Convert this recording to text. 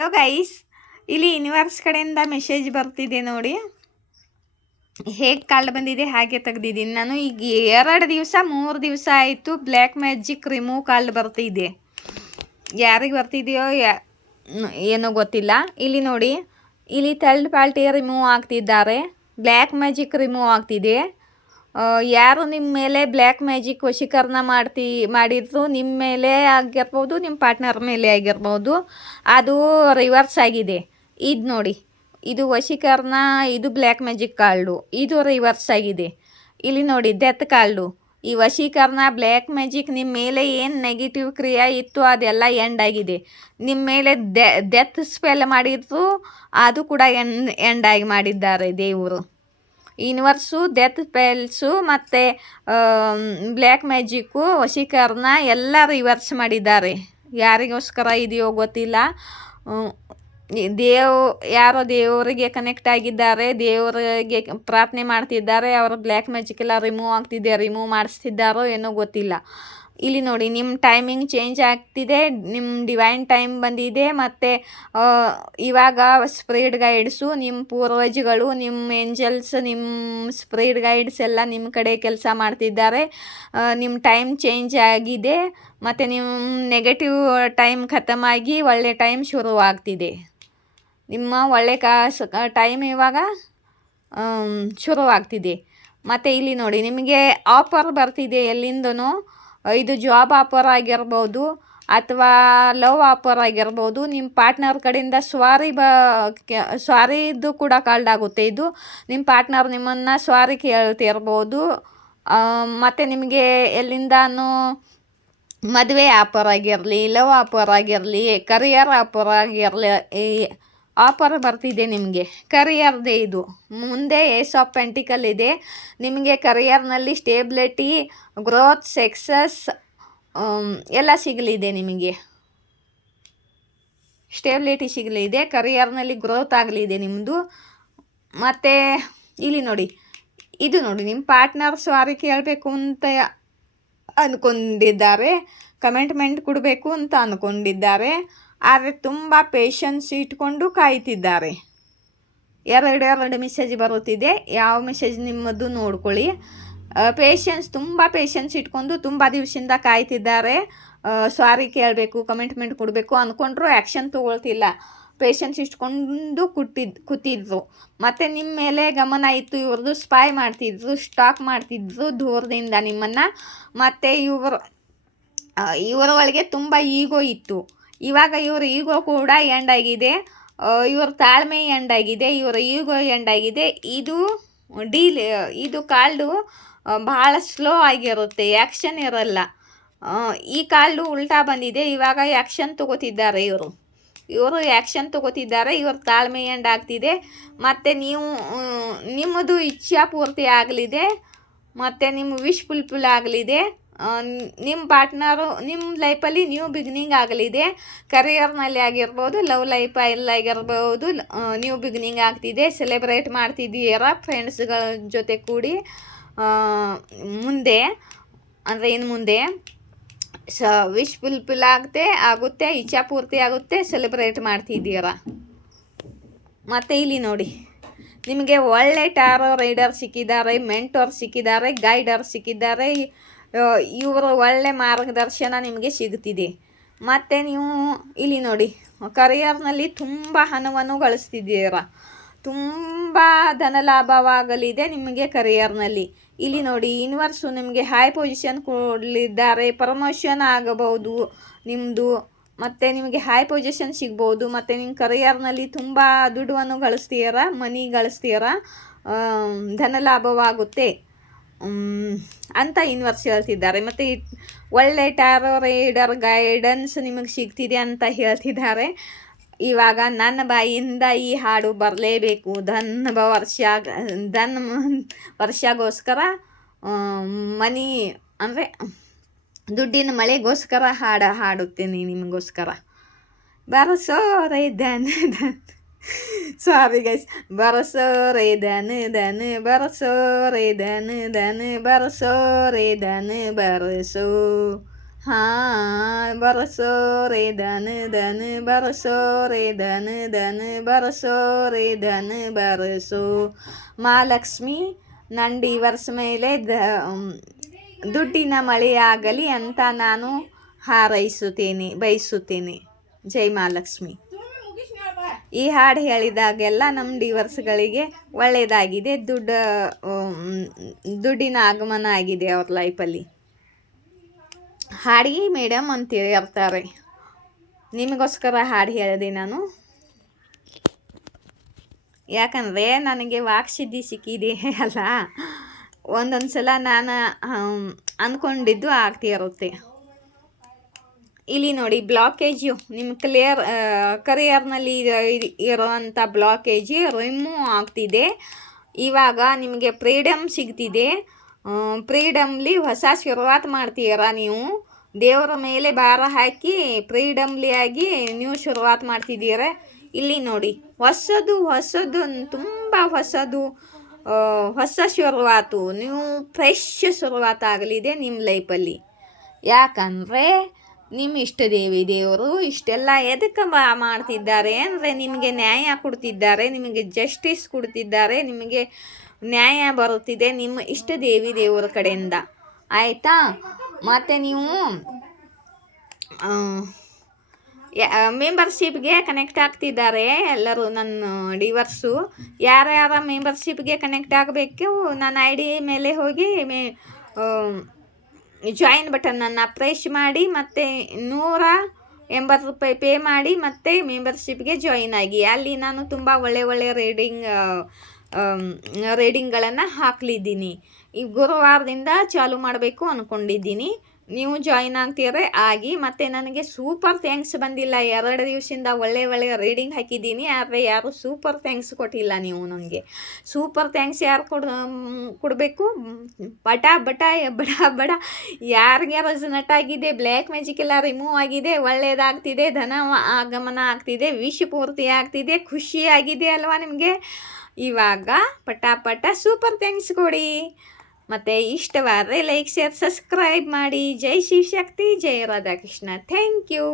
Hello guys, ಇಲ್ಲಿ universe ಕಡೆಯಿಂದ message ಬರ್ತಿದೆ ನೋಡಿ. ಹೇಗೆ ಕಾಲ್ ಬಂದಿದೆ ಹಾಗೆ ತೆಗ್ದಿದ್ದೀನಿ ನಾನು. ಈಗ 2 ದಿವಸ 3 ದಿವಸ ಆಯಿತು ಬ್ಲ್ಯಾಕ್ ಮ್ಯಾಜಿಕ್ ರಿಮೂವ್ ಕಾಲ್ ಬರ್ತಿದೆ. ಯಾರಿಗೆ ಬರ್ತಿದೆಯೋ ಏನೋ ಗೊತ್ತಿಲ್ಲ. ಇಲ್ಲಿ ನೋಡಿ, ಇಲ್ಲಿ ಥರ್ಡ್ ಪಾರ್ಟಿ ರಿಮೂವ್ ಆಗ್ತಿದ್ದಾರೆ, ಬ್ಲ್ಯಾಕ್ ಮ್ಯಾಜಿಕ್ ರಿಮೂವ್ ಆಗ್ತಿದೆ. ಯಾರು ನಿಮ್ಮ ಮೇಲೆ ಬ್ಲ್ಯಾಕ್ ಮ್ಯಾಜಿಕ್ ವಶೀಕರಣ ಮಾಡಿದ್ರು, ನಿಮ್ಮ ಮೇಲೆ ಆಗಿರ್ಬೋದು, ನಿಮ್ಮ ಪಾರ್ಟ್ನರ್ ಮೇಲೆ ಆಗಿರ್ಬೋದು, ಅದು ರಿವರ್ಸ್ ಆಗಿದೆ. ಇದು ನೋಡಿ, ಇದು ವಶೀಕರಣ, ಇದು ಬ್ಲ್ಯಾಕ್ ಮ್ಯಾಜಿಕ್ ಕಾರ್ಡು, ಇದು ರಿವರ್ಸ್ ಆಗಿದೆ. ಇಲ್ಲಿ ನೋಡಿ, ಡೆತ್ ಕಾರ್ಡು. ಈ ವಶೀಕರಣ ಬ್ಲ್ಯಾಕ್ ಮ್ಯಾಜಿಕ್ ನಿಮ್ಮ ಮೇಲೆ ಏನು ನೆಗೆಟಿವ್ ಕ್ರಿಯೆ ಇತ್ತು ಅದೆಲ್ಲ ಎಂಡ್ ಆಗಿದೆ. ನಿಮ್ಮ ಮೇಲೆ ಡೆತ್ ಸ್ಪೆಲ್ ಮಾಡಿದ್ರು ಅದು ಕೂಡ ಎಂಡ್ ಆಗಿ ಮಾಡಿದ್ದಾರೆ ದೇವರು. ಯೂನಿವರ್ಸು ಡೆತ್ ಸ್ಪೆಲ್ಸು ಮತ್ತು ಬ್ಲ್ಯಾಕ್ ಮ್ಯಾಜಿಕ್ಕು ವಶೀಕರಣ ಎಲ್ಲ ರಿವರ್ಸ್ ಮಾಡಿದ್ದಾರೆ. ಯಾರಿಗೋಸ್ಕರ ಇದೆಯೋ ಗೊತ್ತಿಲ್ಲ. ಯಾರೋ ದೇವರಿಗೆ ಕನೆಕ್ಟ್ ಆಗಿದ್ದಾರೆ, ದೇವರಿಗೆ ಪ್ರಾರ್ಥನೆ ಮಾಡ್ತಿದ್ದಾರೆ, ಅವರ ಬ್ಲ್ಯಾಕ್ ಮ್ಯಾಜಿಕ್ ಎಲ್ಲ ರಿಮೂವ್ ಮಾಡಿಸ್ತಿದ್ದಾರೋ ಏನೋ ಗೊತ್ತಿಲ್ಲ. ಇಲ್ಲಿ ನೋಡಿ, ನಿಮ್ಮ ಟೈಮಿಂಗ್ ಚೇಂಜ್ ಆಗ್ತಿದೆ, ನಿಮ್ಮ ಡಿವೈನ್ ಟೈಮ್ ಬಂದಿದೆ. ಮತ್ತು ಇವಾಗ ಸ್ಪಿರಿಟ್ ಗೈಡ್ಸು, ನಿಮ್ಮ ಪೂರ್ವಜಗಳು, ನಿಮ್ಮ ಏಂಜಲ್ಸ್, ನಿಮ್ಮ ಸ್ಪಿರಿಟ್ ಗೈಡ್ಸ್ ಎಲ್ಲ ನಿಮ್ಮ ಕಡೆ ಕೆಲಸ ಮಾಡ್ತಿದ್ದಾರೆ. ನಿಮ್ಮ ಟೈಮ್ ಚೇಂಜ್ ಆಗಿದೆ ಮತ್ತು ನಿಮ್ಮ ನೆಗೆಟಿವ್ ಟೈಮ್ ಖತಮಾಗಿ ಒಳ್ಳೆ ಟೈಮ್ ಶುರುವಾಗ್ತಿದೆ. ನಿಮ್ಮ ಒಳ್ಳೆ ಟೈಮ್ ಇವಾಗ ಶುರುವಾಗ್ತಿದೆ. ಮತ್ತು ಇಲ್ಲಿ ನೋಡಿ, ನಿಮಗೆ ಆಫರ್ ಬರ್ತಿದೆ ಎಲ್ಲಿಂದನೂ. ಇದು ಜಾಬ್ ಆಫರ್ ಆಗಿರ್ಬೋದು ಅಥವಾ ಲವ್ ಆಫರ್ ಆಗಿರ್ಬೋದು. ನಿಮ್ಮ ಪಾರ್ಟ್ನರ್ ಕಡೆಯಿಂದ ಸ್ವಾರಿದು ಕೂಡ ಕಾಲ್ಡ್ ಆಗುತ್ತೆ. ಇದು ನಿಮ್ಮ ಪಾರ್ಟ್ನರ್ ನಿಮ್ಮನ್ನು ಸ್ವಾರಿ ಕೇಳ್ತಿರ್ಬೋದು. ಮತ್ತು ನಿಮಗೆ ಎಲ್ಲಿಂದನೂ ಮದುವೆ ಆಫರ್ ಆಗಿರಲಿ, ಲವ್ ಆಫರ್ ಆಗಿರಲಿ, ಕರಿಯರ್ ಆಫರ್ ಆಗಿರಲಿ, ಆಫರ್ ಬರ್ತಿದೆ ನಿಮಗೆ. ಕರಿಯರ್ದೇ ಇದು. ಮುಂದೆ ಏಸ್ ಆಫ್ ಪೆಂಟಿಕಲ್ ಇದೆ. ನಿಮಗೆ ಕರಿಯರ್ನಲ್ಲಿ ಸ್ಟೇಬಿಲಿಟಿ, ಗ್ರೋತ್, ಸಕ್ಸಸ್ ಎಲ್ಲ ಸಿಗಲಿದೆ. ನಿಮಗೆ ಸ್ಟೇಬಿಲಿಟಿ ಸಿಗಲಿದೆ, ಕರಿಯರ್ನಲ್ಲಿ ಗ್ರೋತ್ ಆಗಲಿದೆ ನಿಮ್ಮದು. ಮತ್ತು ಇಲ್ಲಿ ನೋಡಿ, ಇದು ನೋಡಿ, ನಿಮ್ಮ ಪಾರ್ಟ್ನರ್ ಸಾರಿ ಕೇಳಬೇಕು ಅಂತ ಅಂದ್ಕೊಂಡಿದ್ದಾರೆ, ಕಮಿಟ್ಮೆಂಟ್ ಕೊಡಬೇಕು ಅಂತ ಅಂದ್ಕೊಂಡಿದ್ದಾರೆ. ಆದರೆ ತುಂಬ ಪೇಷನ್ಸ್ ಇಟ್ಕೊಂಡು ಕಾಯ್ತಿದ್ದಾರೆ. ಎರಡು ಮೆಸೇಜ್ ಬರುತ್ತಿದೆ, ಯಾವ ಮೆಸೇಜ್ ನಿಮ್ಮದು ನೋಡ್ಕೊಳ್ಳಿ. ತುಂಬ ಪೇಷನ್ಸ್ ಇಟ್ಕೊಂಡು ತುಂಬ ದಿವಸದಿಂದ ಕಾಯ್ತಿದ್ದಾರೆ. ಸಾರಿ ಕೇಳಬೇಕು, ಕಮಿಟ್ಮೆಂಟ್ ಕೊಡಬೇಕು ಅಂದ್ಕೊಂಡ್ರು ಆ್ಯಕ್ಷನ್ ತೊಗೊಳ್ತಿಲ್ಲ. ಪೇಷನ್ಸ್ ಇಟ್ಕೊಂಡು ಕೂತಿದ್ರು. ಮತ್ತು ನಿಮ್ಮ ಮೇಲೆ ಗಮನ ಇತ್ತು, ಇವ್ರದ್ದು ಸ್ಪೈ ಮಾಡ್ತಿದ್ರು, ಸ್ಟಾಕ್ ಮಾಡ್ತಿದ್ರು ದೂರದಿಂದ ನಿಮ್ಮನ್ನು. ಮತ್ತು ಇವರ ಒಳಗೆ ತುಂಬ ಈಗೋ ಇತ್ತು. ಇವಾಗ ಇವ್ರ ಈಗೋ ಕೂಡ ಎಂಡ್ ಆಗಿದೆ, ಇವ್ರ ತಾಳ್ಮೆ ಎಂಡ್ ಆಗಿದೆ, ಇವರ ಈಗೋ ಎಂಡ್ ಆಗಿದೆ. ಇದು ಕಾಲ್ಡು ಭಾಳ ಸ್ಲೋ ಆಗಿರುತ್ತೆ, ಆ್ಯಕ್ಷನ್ ಇರಲ್ಲ. ಈ ಕಾಲ್ಡು ಉಲ್ಟಾ ಬಂದಿದೆ. ಇವಾಗ ಆ್ಯಕ್ಷನ್ ತೊಗೋತಿದ್ದಾರೆ ಇವರು ಆ್ಯಕ್ಷನ್ ತೊಗೋತಿದ್ದಾರೆ. ಇವ್ರ ತಾಳ್ಮೆ ಎಂಡ್ ಆಗ್ತಿದೆ. ಮತ್ತು ನಿಮ್ಮದು ಇಚ್ಛಾ ಪೂರ್ತಿ ಆಗಲಿದೆ ಮತ್ತು ನಿಮ್ಮ ವಿಶ್ ಫುಲ್ಫಿಲ್ ಆಗಲಿದೆ. ನಿಮ್ಮ ಪಾರ್ಟ್ನರು ನಿಮ್ಮ ಲೈಫಲ್ಲಿ ನ್ಯೂ ಬಿಗಿನಿಂಗ್ ಆಗಲಿದೆ. ಕರಿಯರ್ನಲ್ಲಿ ಆಗಿರ್ಬೋದು, ಲವ್ ಲೈಫಲ್ಲಿ ಆಗಿರ್ಬೋದು, ನ್ಯೂ ಬಿಗಿನಿಂಗ್ ಆಗ್ತಿದೆ. ಸೆಲೆಬ್ರೇಟ್ ಮಾಡ್ತಿದ್ದೀರಾ ಫ್ರೆಂಡ್ಸ್ಗಳ ಜೊತೆ ಕೂಡಿ. ಮುಂದೆ ಅಂದರೆ ಇನ್ನು ಮುಂದೆ ವಿಶ್ ಫುಲ್ಫಿಲ್ ಆಗುತ್ತೆ, ಇಚ್ಛಾ ಪೂರ್ತಿ ಆಗುತ್ತೆ, ಸೆಲೆಬ್ರೇಟ್ ಮಾಡ್ತಿದ್ದೀರಾ. ಮತ್ತು ಇಲ್ಲಿ ನೋಡಿ, ನಿಮಗೆ ಒಳ್ಳೆ ಟಾರೋ ರೈಡರ್ ಸಿಕ್ಕಿದ್ದಾರೆ, ಮೆಂಟೋರ್ ಸಿಕ್ಕಿದ್ದಾರೆ, ಗೈಡರ್ ಸಿಕ್ಕಿದ್ದಾರೆ. ಇವರು ಒಳ್ಳೆ ಮಾರ್ಗದರ್ಶನ ನಿಮಗೆ ಸಿಗುತ್ತಿದೆ. ಮತ್ತು ನೀವು ಇಲ್ಲಿ ನೋಡಿ, ಕರಿಯರ್ನಲ್ಲಿ ತುಂಬ ಹಣವನ್ನು ಗಳಿಸ್ತಿದ್ದೀರಾ, ತುಂಬ ಧನ ಲಾಭವಾಗಲಿದೆ ನಿಮಗೆ ಕರಿಯರ್ನಲ್ಲಿ. ಇಲ್ಲಿ ನೋಡಿ, ಯೂನಿವರ್ಸು ನಿಮಗೆ ಹೈ ಪೊಸಿಷನ್ ಕೊಡಲಿದ್ದಾರೆ, ಪ್ರಮೋಷನ್ ಆಗಬಹುದು ನಿಮ್ಮದು. ಮತ್ತು ನಿಮಗೆ ಹೈ ಪೊಸಿಷನ್ ಸಿಗ್ಬೋದು. ಮತ್ತು ನಿಮ್ಮ ಕರಿಯರ್ನಲ್ಲಿ ತುಂಬ ದುಡ್ಡನ್ನು ಗಳಿಸ್ತೀರಾ, ಮನಿ ಗಳಿಸ್ತೀರಾ, ಧನ ಲಾಭವಾಗುತ್ತೆ ಅಂತ ಯೂನಿವರ್ಸ್ ಹೇಳ್ತಿದ್ದಾರೆ. ಮತ್ತು ಒಳ್ಳೆ ಟಾರೋ ರೈಡರ್ ಗೈಡೆನ್ಸ್ ನಿಮಗೆ ಸಿಗ್ತಿದೆ ಅಂತ ಹೇಳ್ತಿದ್ದಾರೆ. ಇವಾಗ ನನ್ನ ಬಾಯಿಯಿಂದ ಈ ಹಾಡು ಬರಲೇಬೇಕು. ವರ್ಷಗೋಸ್ಕರ ಮನಿ ಅಂದರೆ ದುಡ್ಡಿನ ಮಳೆಗೋಸ್ಕರ ಹಾಡುತ್ತೇನೆ ನಿಮಗೋಸ್ಕರ. ಬರಸೋರೆ ಸಾರಿ ಗೈಸ್, ಬರಸೋರೆ ಬರಸೋರೆ ಬರಸೋರೆ ಬರಸೋ. हाँ बरसो रे धन धन बरसो रे धन धन बरसो रे धन बरसो. ಮಹಾಲಕ್ಷ್ಮಿ ನನ್ನ ಡಿವರ್ಸ್ ಮೇಲೆ ದುಡ್ಡಿನ ಮಳೆಯಾಗಲಿ ಅಂತ ನಾನು ಹಾರೈಸುತ್ತೇನೆ, ಬಯಸುತ್ತೇನೆ. ಜೈ ಮಹಾಲಕ್ಷ್ಮಿ. ಈ ಹಾಡು ಹೇಳಿದಾಗೆಲ್ಲ ನಮ್ಮ ಡಿವರ್ಸ್ಗಳಿಗೆ ಒಳ್ಳೆಯದಾಗಿದೆ, ದುಡ್ಡಿನ ಆಗಮನ ಆಗಿದೆ ಅವ್ರ ಲೈಫಲ್ಲಿ. ಹಾಡಿ ಮೇಡಮ್ ಅಂತೇಳಿ ಇರ್ತಾರೆ. ನಿಮಗೋಸ್ಕರ ಹಾಡು ಹೇಳಿದೆ ನಾನು, ಯಾಕಂದರೆ ನನಗೆ ವಾಕ್ಸಿದ್ಧಿ ಸಿಕ್ಕಿದೆ ಅಲ್ಲ, ಒಂದೊಂದು ಸಲ ನಾನು ಅಂದ್ಕೊಂಡಿದ್ದು ಆಗ್ತಿರುತ್ತೆ. ಇಲ್ಲಿ ನೋಡಿ, ಬ್ಲಾಕೇಜು ನಿಮ್ಮ ಕರಿಯರ್ನಲ್ಲಿ ಇರೋವಂಥ ಬ್ಲಾಕೇಜ್ ರಿಮೂವ್ ಆಗ್ತಿದೆ. ಇವಾಗ ನಿಮಗೆ ಫ್ರೀಡಮ್ ಸಿಗ್ತಿದೆ. ಫ್ರೀಡಮ್ಲಿ ಹೊಸ ಶುರುವಾತು ಮಾಡ್ತೀರಾ ನೀವು. ದೇವರ ಮೇಲೆ ಭಾರ ಹಾಕಿ ಫ್ರೀಡಮ್ಲಿ ಆಗಿ ನೀವು ಶುರುವಾತು ಮಾಡ್ತಿದ್ದೀರ. ಇಲ್ಲಿ ನೋಡಿ, ಹೊಸದು ತುಂಬ ಹೊಸ ಶುರುವಾತು, ನೀವು ಫ್ರೆಶ್ ಶುರುವಾತು ಆಗಲಿದೆ ನಿಮ್ಮ ಲೈಫಲ್ಲಿ. ಯಾಕಂದರೆ ನಿಮ್ಮ ಇಷ್ಟ ದೇವರು ಇಷ್ಟೆಲ್ಲ ಎದಕ್ಕೆ ಮಾಡ್ತಿದ್ದಾರೆ ಅಂದರೆ ನಿಮಗೆ ನ್ಯಾಯ ಕೊಡ್ತಿದ್ದಾರೆ, ನಿಮಗೆ ಜಸ್ಟಿಸ್ ಕೊಡ್ತಿದ್ದಾರೆ, ನಿಮಗೆ ನ್ಯಾಯ ಬರುತ್ತಿದೆ ನಿಮ್ಮ ಇಷ್ಟ ದೇವರ ಕಡೆಯಿಂದ, ಆಯಿತಾ. ಮತ್ತು ನೀವು ಮೆಂಬರ್ಶಿಪ್ಗೆ ಕನೆಕ್ಟ್ ಆಗ್ತಿದ್ದಾರೆ ಎಲ್ಲರೂ. ನನ್ನ ಡಿವರ್ಸು ಯಾರ್ಯಾರ ಮೆಂಬರ್ಶಿಪ್ಗೆ ಕನೆಕ್ಟ್ ಆಗಬೇಕು, ನನ್ನ ID ಮೇಲೆ ಹೋಗಿ ಜಾಯಿನ್ ಬಟನನ್ನು ಪ್ರೆಸ್ ಮಾಡಿ ಮತ್ತು ₹180 ಪೇ ಮಾಡಿ ಮತ್ತು ಮೆಂಬರ್ಶಿಪ್ಗೆ ಜಾಯಿನ್ ಆಗಿ. ಅಲ್ಲಿ ನಾನು ತುಂಬ ಒಳ್ಳೆಯ ರೀಡಿಂಗ್ಗಳನ್ನು ಹಾಕ್ಲಿದ್ದೀನಿ. ಈ ಗುರುವಾರದಿಂದ ಚಾಲು ಮಾಡಬೇಕು ಅಂದ್ಕೊಂಡಿದ್ದೀನಿ. ನೀವು ಜಾಯಿನ್ ಆಗ್ತೀರಾ ಆಗಿ. ಮತ್ತು ನನಗೆ ಸೂಪರ್ ಥ್ಯಾಂಕ್ಸ್ ಬಂದಿಲ್ಲ, 2 ದಿವಸದಿಂದ ಒಳ್ಳೆಯ ರೀಡಿಂಗ್ ಹಾಕಿದ್ದೀನಿ, ಆದರೆ ಯಾರು ಸೂಪರ್ ಥ್ಯಾಂಕ್ಸ್ ಕೊಟ್ಟಿಲ್ಲ. ನೀವು ನನಗೆ ಸೂಪರ್ ಥ್ಯಾಂಕ್ಸ್ ಯಾರು ಕೊಡಬೇಕು? ಬಡ ಯಾರಿಗೆ ರೆಸನೇಟ್ ಆಗಿದೆ, ಬ್ಲ್ಯಾಕ್ ಮ್ಯಾಜಿಕ್ ಎಲ್ಲ ರಿಮೂವ್ ಆಗಿದೆ, ಒಳ್ಳೆಯದಾಗ್ತಿದೆ, ಧನ ಆಗಮನ ಆಗ್ತಿದೆ, ವಿಶ್ ಪೂರ್ತಿ ಆಗ್ತಿದೆ, ಖುಷಿಯಾಗಿದೆ ಅಲ್ವಾ ನಿಮಗೆ? ಇವಾಗ ಪಟ ಸೂಪರ್ ಥ್ಯಾಂಕ್ಸ್ ಕೊಡಿ. ಮತ್ತು ಇಷ್ಟವಾದರೆ ಲೈಕ್, ಶೇರ್, ಸಬ್ಸ್ಕ್ರೈಬ್ ಮಾಡಿ. ಜೈ ಶಿವಶಕ್ತಿ, ಜೈ ರಾಧಾಕೃಷ್ಣ. Thank you.